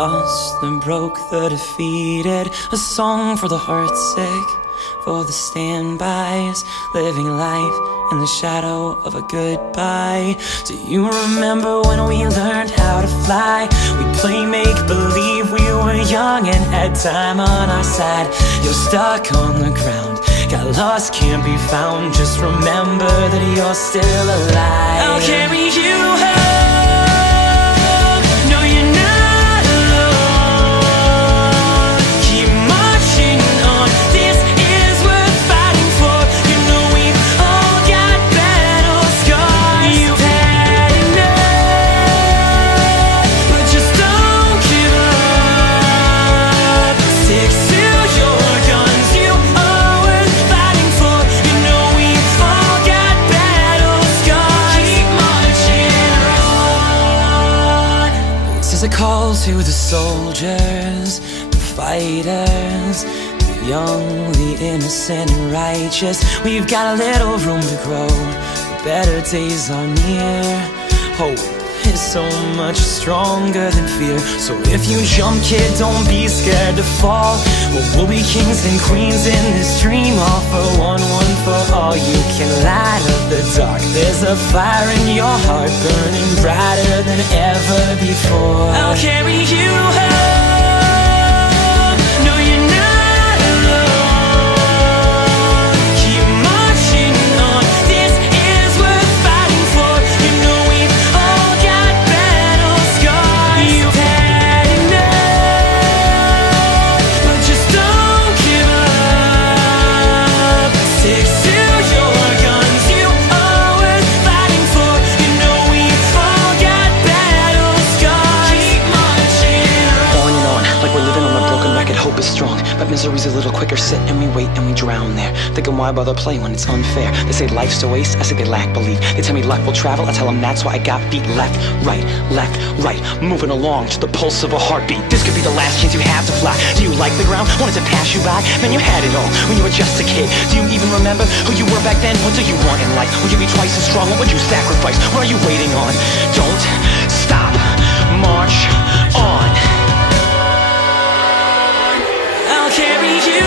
lost, the broke, the defeated. A song for the heartsick, for the standbys, living life in the shadow of a goodbye. Do you remember when we learned how to fly? We'd play make-believe, we were young and had time on our side. You're stuck on the ground, got lost, can't be found. Just remember that you're still alive. I'll carry you home. This is a call to the soldiers, the fighters, the young, the innocent and righteous. We've got a little room to grow, the better days are near. Hope is so much stronger than fear. So if you jump, kid, don't be scared to fall. Well, we'll be kings and queens in this dream. All for one, one for all. You can light up the dark. There's a fire in your heart burning brighter than ever before. I'll carry you home. No, you're not alone. Keep marching on. This is worth fighting for. You know we've all got battle scars. You've had enough, but just don't give up. Stick to your guns. You are worth fighting for. You know we've all got battle scars. Keep marching on and on, like we're living on a broken record. Hope is strong, but misery's a little quicker. Sit and we wait and we drown there, thinking why bother play when it's unfair. They say life's a waste, I say they lack belief. They tell me luck will travel, I tell them that's why I got feet. Left, right, moving along to the pulse of a heartbeat. This could be the last chance you have to fly. Do you like the ground? Wanted to pass you by? Man, you had it all when you were just a kid. Do you even remember who you were back then? What do you want in life? Will you be twice as strong? What would you sacrifice? What are you waiting on? Don't stop, march on. I'll carry you